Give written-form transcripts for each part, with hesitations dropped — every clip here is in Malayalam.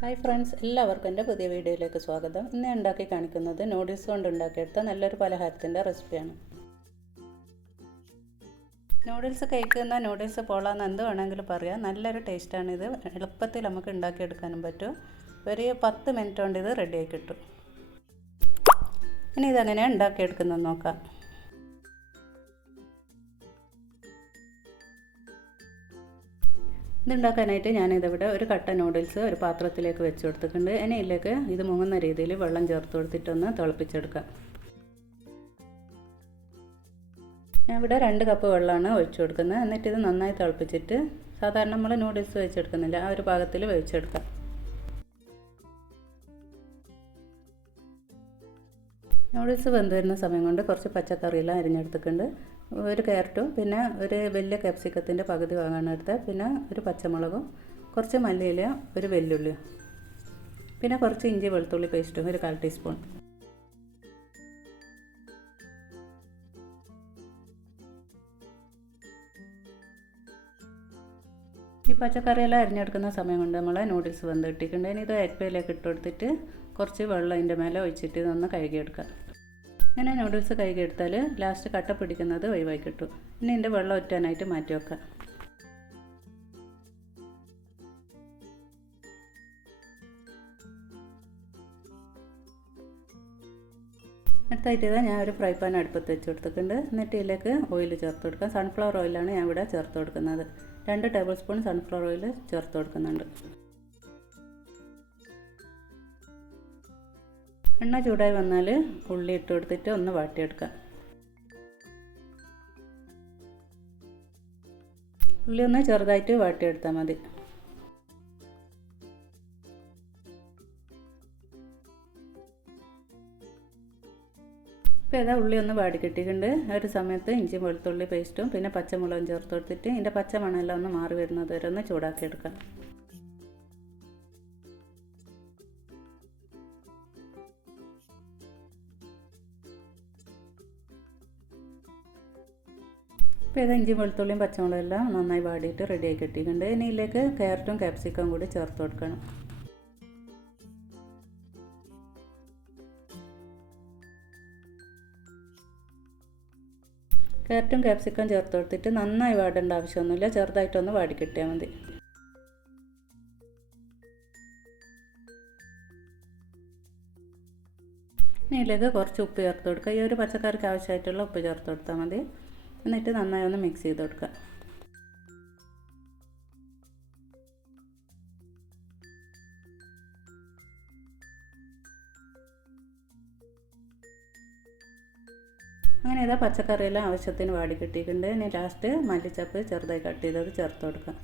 ഹായ് ഫ്രണ്ട്സ്, എല്ലാവർക്കും എൻ്റെ പുതിയ വീഡിയോയിലേക്ക് സ്വാഗതം. ഇന്ന് ഞാൻ ഉണ്ടാക്കി കാണിക്കുന്നത് നൂഡിൽസ് കൊണ്ട് ഉണ്ടാക്കിയെടുത്ത നല്ലൊരു പലഹാരത്തിൻ്റെ റെസിപ്പിയാണ്. നൂഡിൽസ് കഴിക്കുന്ന നൂഡിൽസ് പോളാന്ന് എന്ത് വേണമെങ്കിലും പറയാം. നല്ലൊരു ടേസ്റ്റാണിത്. എളുപ്പത്തിൽ നമുക്ക് ഉണ്ടാക്കിയെടുക്കാനും പറ്റും. ഒരു 10 മിനിറ്റ് കൊണ്ട് ഇത് റെഡിയായി കിട്ടും. ഇനി ഇതെങ്ങനെയാണ് ഉണ്ടാക്കിയെടുക്കുന്നത് നോക്കാം. ഇതുണ്ടാക്കാനായിട്ട് ഞാനിതിവിടെ ഒരു കട്ട നൂഡിൽസ് ഒരു പാത്രത്തിലേക്ക് വെച്ച് കൊടുത്തിട്ടുണ്ട്. ഇനി ഇതിലേക്ക് ഇത് മുങ്ങുന്ന രീതിയിൽ വെള്ളം ചേർത്ത് കൊടുത്തിട്ടൊന്ന് തിളപ്പിച്ചെടുക്കാം. ഞാൻ ഇവിടെ 2 കപ്പ് വെള്ളമാണ് ഒഴിച്ചു കൊടുക്കുന്നത്. എന്നിട്ട് ഇത് നന്നായി തിളപ്പിച്ചിട്ട് സാധാരണ നമ്മൾ നൂഡിൽസ് വെച്ചെടുക്കുന്നില്ല, ആ ഒരു പാകത്തിൽ വേവിച്ചെടുക്കാം. നൂഡിൽസ് വെന്ത് വരുന്ന സമയം കൊണ്ട് കുറച്ച് പച്ചക്കറിയെല്ലാം അരിഞ്ഞെടുത്തിട്ടുണ്ട്. ഒരു ക്യാരറ്റും പിന്നെ ഒരു വലിയ ക്യാപ്സിക്കത്തിൻ്റെ പകുതി ഭാഗമാണ് എടുത്തത്. പിന്നെ ഒരു പച്ചമുളകും കുറച്ച് മല്ലിയില, ഒരു വെല്ലുള്ളിയും, പിന്നെ കുറച്ച് ഇഞ്ചി വെളുത്തുള്ളി പേസ്റ്റും ഒരു 1/4 ടീസ്പൂൺ. ഈ പച്ചക്കറിയെല്ലാം അരിഞ്ഞെടുക്കുന്ന സമയം കൊണ്ട് നമ്മൾ നൂഡിൽസ് വെന്ത് ഇട്ടിട്ടുണ്ട്. ഇനി ഇത് അരിപ്പയിലേക്ക് ഇട്ട് കൊടുത്തിട്ട് കുറച്ച് വെള്ളം അതിൻ്റെ മേലെ ഒഴിച്ചിട്ട് ഇതൊന്ന് കഴുകിയെടുക്കാം. ഇങ്ങനെ നൂഡിൽസ് കഴുകിയെടുത്താൽ ലാസ്റ്റ് കട്ട പിടിക്കുന്നത് ഒഴിവായി കിട്ടും. ഇനി ഇതിൻ്റെ വെള്ളം ഒറ്റാനായിട്ട് മാറ്റി വെക്കാം. അടുത്തായിട്ട് ഞാൻ ഒരു ഫ്രൈ പാൻ അടുപ്പത്ത് വെച്ച് കൊടുത്തിട്ടുണ്ട്. എന്നിട്ട് ഇതിലേക്ക് ഓയിൽ ചേർത്ത് കൊടുക്കാം. സൺഫ്ലവർ ഓയിലാണ് ഞാൻ ഇവിടെ ചേർത്ത് കൊടുക്കുന്നത്. 2 ടേബിൾ സ്പൂൺ സൺഫ്ലവർ ഓയിൽ ചേർത്ത് കൊടുക്കുന്നുണ്ട്. എണ്ണ ചൂടായി വന്നാൽ ഉള്ളി ഇട്ട് കൊടുത്തിട്ട് ഒന്ന് വാട്ടിയെടുക്കാം. ഉള്ളി ഒന്ന് ചെറുതായിട്ട് വാട്ടിയെടുത്താൽ മതി. ഇപ്പോൾ ഏതാ ഉള്ളി ഒന്ന് വാടി കിട്ടിയിട്ടുണ്ട്. ഒരു സമയത്ത് ഇഞ്ചി വെളുത്തുള്ളി പേസ്റ്റും പിന്നെ പച്ചമുളകും ചേർത്ത് കൊടുത്തിട്ട് ഇതിൻ്റെ പച്ചമണമെല്ലാം ഒന്ന് മാറി വരുന്നത് വരെ ഒന്ന് ചൂടാക്കിയെടുക്കാം. ഇപ്പോൾ ഇത് ഇഞ്ചി വെളുത്തുള്ളിയും പച്ചമുളകും എല്ലാം നന്നായി വാടിയിട്ട് റെഡിയായി കിട്ടിയിട്ടുണ്ട്. ഇനി ഇതിലേക്ക് ക്യാരറ്റും ക്യാപ്സിക്കവും കൂടി ചേർത്ത് കൊടുക്കണം. ക്യാരറ്റും ക്യാപ്സിക്കം ചേർത്ത് കൊടുത്തിട്ട് നന്നായി വാടേണ്ട ആവശ്യമൊന്നുമില്ല, ചെറുതായിട്ടൊന്ന് വാടി കിട്ടിയാൽ മതി. ഇതിലേക്ക് കുറച്ച് ഉപ്പ് ചേർത്ത് കൊടുക്കുക. ഈ ഒരു പച്ചക്കറിക്ക് ആവശ്യമായിട്ടുള്ള ഉപ്പ് ചേർത്ത് കൊടുത്താൽ മതി. എന്നിട്ട് നന്നായി ഒന്ന് മിക്സ് ചെയ്ത് കൊടുക്കുക. അങ്ങനെ ഇതാ പച്ചക്കറിയെല്ലാം ആവശ്യത്തിന് വാടി കിട്ടിയിട്ടുണ്ട്. ഇനി ലാസ്റ്റ് മല്ലിച്ചപ്പ് ചെറുതായി കട്ട് ചെയ്തത് ചേർത്ത് കൊടുക്കുക.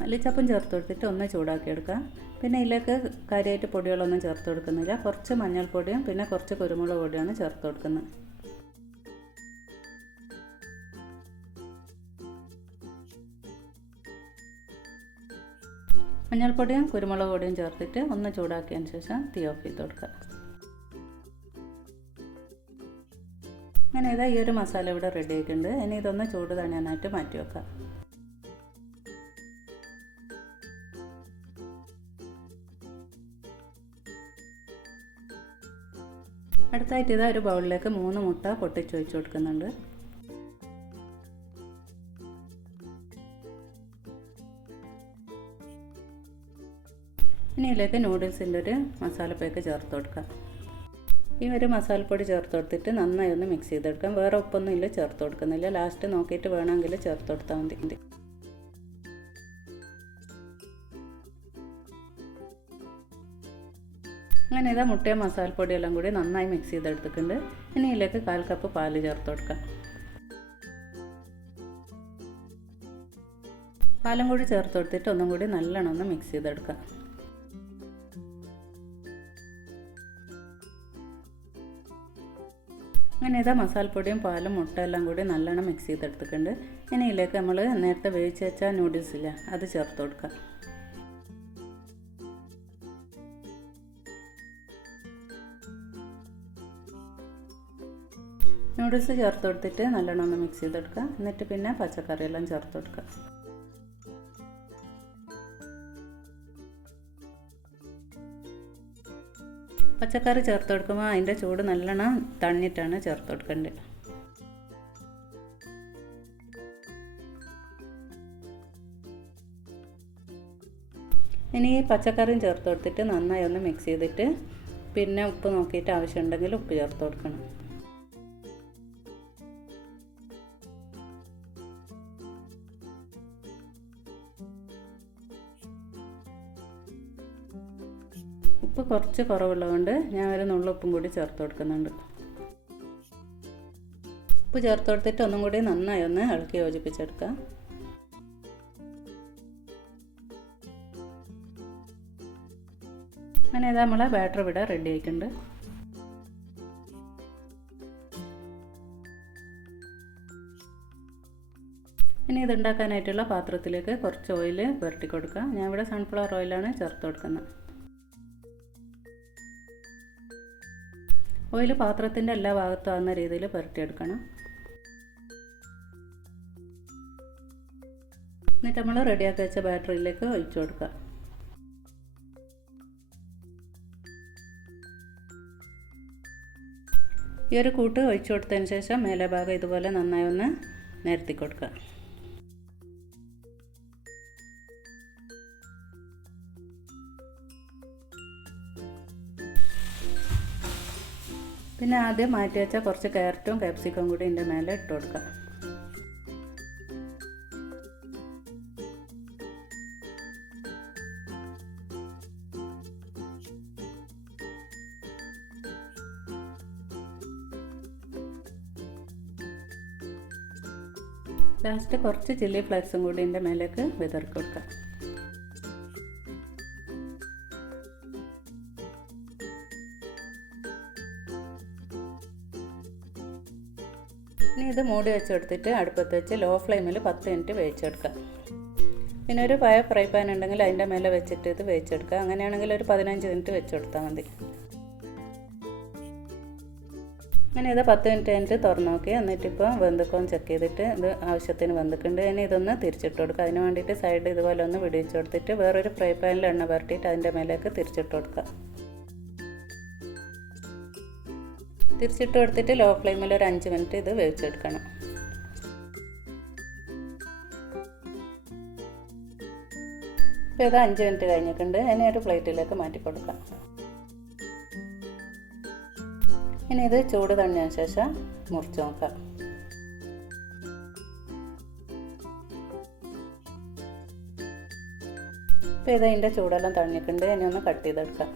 മല്ലിച്ചപ്പും ചേർത്ത് കൊടുത്തിട്ട് ഒന്ന് ചൂടാക്കിയെടുക്കാം. പിന്നെ ഇതിലേക്ക് കാര്യമായിട്ട് പൊടികളൊന്നും ചേർത്ത് കൊടുക്കുന്നില്ല. കുറച്ച് മഞ്ഞൾപ്പൊടിയും പിന്നെ കുറച്ച് കുരുമുളക് പൊടിയാണ് ചേർത്ത് കൊടുക്കുന്നത്. മഞ്ഞൾപ്പൊടിയും കുരുമുളക് പൊടിയും ചേർത്തിട്ട് ഒന്ന് ചൂടാക്കിയതിന് ശേഷം തീ ഓഫ് ചെയ്ത് കൊടുക്കുക. അങ്ങനെ ഇതാ ഈ ഒരു മസാല ഇവിടെ റെഡി ആയിട്ടുണ്ട്. ഇനി ഇതൊന്ന് ചൂട് തണിയാനായിട്ട് മാറ്റി വെക്കാം. അടുത്തായിട്ട് ഇതാ ഒരു ബൗളിലേക്ക് 3 മുട്ട പൊട്ടിച്ചൊഴിച്ച് കൊടുക്കുന്നുണ്ട്. ഇനി ഇതിലേക്ക് നൂഡിൽസിൻ്റെ ഒരു മസാലപ്പൊടി ചേർത്ത് കൊടുക്കാം. ഈ ഒരു മസാലപ്പൊടി ചേർത്ത് കൊടുത്തിട്ട് നന്നായി ഒന്ന് മിക്സ് ചെയ്തെടുക്കാം. വേറെ ഉപ്പൊന്നും ഇല്ല ചേർത്ത് കൊടുക്കുന്നില്ല. ലാസ്റ്റ് നോക്കിയിട്ട് വേണമെങ്കിൽ ചേർത്ത് കൊടുത്താൽ മതി. അങ്ങനെ ഇതാ മുട്ടയും മസാലപ്പൊടിയെല്ലാം കൂടി നന്നായി മിക്സ് ചെയ്തെടുത്തിട്ടുണ്ട്. ഇനി ഇതിലേക്ക് 1/4 കപ്പ് പാല് ചേർത്ത് കൊടുക്കാം. പാലും കൂടി ചേർത്ത് കൊടുത്തിട്ട് ഒന്നും കൂടി നല്ലോണം ഒന്ന് മിക്സ് ചെയ്തെടുക്കാം. അങ്ങനെ ഇതാ മസാലപ്പൊടിയും പാലും മുട്ട എല്ലാം കൂടി നല്ലോണം മിക്സ് ചെയ്തെടുത്തിട്ടുണ്ട്. ഇനി ഇതിലേക്ക് നമ്മൾ നേരത്തെ വേവിച്ച് വെച്ച നൂഡിൽസ് ഇല്ല, അത് ചേർത്ത് കൊടുക്കാം. നൂഡിൽസ് ചേർത്ത് കൊടുത്തിട്ട് നല്ലോണം ഒന്ന് മിക്സ് ചെയ്തെടുക്കുക. എന്നിട്ട് പിന്നെ പച്ചക്കറിയെല്ലാം ചേർത്ത് കൊടുക്കുക. പച്ചക്കറി ചേർത്ത് കൊടുക്കുമ്പോൾ അതിൻ്റെ ചൂട് നല്ലോണം തണിഞ്ഞിട്ടാണ് ചേർത്ത് കൊടുക്കേണ്ടത്. ഇനി ഈ പച്ചക്കറിയും ചേർത്ത് കൊടുത്തിട്ട് നന്നായി ഒന്ന് മിക്സ് ചെയ്തിട്ട് പിന്നെ ഉപ്പ് നോക്കിയിട്ട് ആവശ്യമുണ്ടെങ്കിൽ ഉപ്പ് ചേർത്ത് കൊടുക്കണം. ഉപ്പ് കുറച്ച് കുറവുള്ളതുകൊണ്ട് ഞാൻ ഒരു നുള്ളു ഉപ്പും കൂടി ചേർത്ത് കൊടുക്കുന്നുണ്ട്. ഉപ്പ് ചേർത്ത് കൊടുത്തിട്ട് ഒന്നും കൂടി നന്നായി ഒന്ന് ഇളക്കി യോജിപ്പിച്ചെടുക്കുക. അങ്ങനെ ഇതാ നമ്മളെ ബാറ്റർ ഇവിടെ റെഡി ആയിട്ടുണ്ട്. ഇനി ഇത് ഉണ്ടാക്കാനായിട്ടുള്ള പാത്രത്തിലേക്ക് കുറച്ച് ഓയിൽ പുരട്ടി കൊടുക്കുക. ഞാൻ ഇവിടെ സൺഫ്ലവർ ഓയിലാണ് ചേർത്ത് കൊടുക്കുന്നത്. ഓയിൽ പാത്രത്തിൻ്റെ എല്ലാ ഭാഗത്തും ആകുന്ന രീതിയിൽ പുരട്ടിയെടുക്കണം. എന്നിട്ട് നമ്മൾ റെഡിയാക്കി വെച്ച ബാറ്ററിയിലേക്ക് ഒഴിച്ചു കൊടുക്കുക. ഈ ഒരു കൂട്ട് ഒഴിച്ചു കൊടുത്തതിന് ശേഷം മേലെ ഭാഗം ഇതുപോലെ നന്നായി ഒന്ന് നിരത്തി കൊടുക്കുക. പിന്നെ ആദ്യം മാറ്റി വെച്ച കുറച്ച് ക്യാരറ്റും കാപ്സിക്കം കൂടി ഇതിൻ്റെ മേലെ ഇട്ട് കൊടുക്കുക. ലാസ്റ്റ് കുറച്ച് ചില്ലി ഫ്ലേക്സും കൂടി ഇതിൻ്റെ മേലേക്ക് വിതറി കൊടുക്കുക. ഇനി ഇത് മൂടി വെച്ച് കൊടുത്തിട്ട് അടുപ്പത്ത് വെച്ച് ലോ ഫ്ലെയിമിൽ 10 മിനിറ്റ് വേവിച്ചെടുക്കുക. പിന്നെ ഒരു പഴയ ഫ്രൈ പാൻ ഉണ്ടെങ്കിൽ അതിൻ്റെ മേലെ വെച്ചിട്ട് ഇത് വേവിച്ചെടുക്കുക. അങ്ങനെയാണെങ്കിൽ ഒരു 15 മിനിറ്റ് വെച്ച് കൊടുത്താൽ മതി. അങ്ങനെ ഇത് 10 മിനിറ്റ് കഴിഞ്ഞിട്ട് തുറന്ന് നോക്കി. എന്നിട്ടിപ്പോൾ വെന്തിക്കോന്ന് ചെക്ക് ചെയ്തിട്ട് ഇത് ആവശ്യത്തിന് വെന്തിട്ടുണ്ട്. ഇനി ഇതൊന്ന് തിരിച്ചിട്ട് കൊടുക്കുക. അതിന് വേണ്ടിയിട്ട് സൈഡ് ഇതുപോലെ ഒന്ന് വിടിയിച്ച് കൊടുത്തിട്ട് വേറൊരു ഫ്രൈ പാനിൽ എണ്ണ പുരട്ടിയിട്ട് അതിൻ്റെ മേലേക്ക് തിരിച്ചിട്ട് കൊടുക്കുക. തിരിച്ചിട്ട് കൊടുത്തിട്ട് ലോ ഫ്ലെയിമിൽ ഒരു 5 മിനിറ്റ് ഇത് വേവിച്ചെടുക്കണം. ഇപ്പോൾ ഇത് 5 മിനിറ്റ് കഴിഞ്ഞിട്ടുണ്ട്. ഇനി ഒരു പ്ലേറ്റിലേക്ക് മാറ്റി കൊടുക്കാം. ഇനി ഇത് ചൂട് തണിഞ്ഞതിന് ശേഷം മുറിച്ച് നോക്കാം. ഇപ്പോൾ ഇത് അതിൻ്റെ ചൂടെല്ലാം തണിഞ്ഞിട്ടുണ്ട്. ഇനി ഒന്ന് കട്ട് ചെയ്തെടുക്കാം.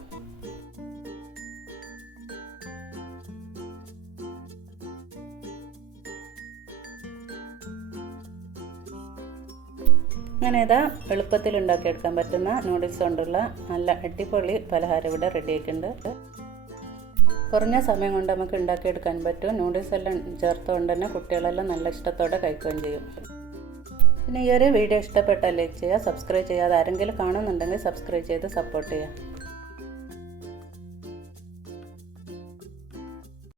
അങ്ങനെ ഇതാ എളുപ്പത്തിൽ ഉണ്ടാക്കിയെടുക്കാൻ പറ്റുന്ന നൂഡിൽസ് കൊണ്ടുള്ള നല്ല അടിപൊളി പലഹാരം ഇവിടെ റെഡി ആയിട്ടുണ്ട്. കുറഞ്ഞ സമയം കൊണ്ട് നമുക്ക് ഉണ്ടാക്കിയെടുക്കാൻ പറ്റും. നൂഡിൽസ് എല്ലാം ചേർത്തുകൊണ്ട് തന്നെ കുട്ടികളെല്ലാം നല്ല ഇഷ്ടത്തോടെ കഴിക്കുകയും ചെയ്യും. പിന്നെ ഈ ഒരു വീഡിയോ ഇഷ്ടപ്പെട്ടാൽ ലൈക്ക് ചെയ്യുക, സബ്സ്ക്രൈബ് ചെയ്യാതെ ആരെങ്കിലും കാണുന്നുണ്ടെങ്കിൽ സബ്സ്ക്രൈബ് ചെയ്ത് സപ്പോർട്ട് ചെയ്യുക.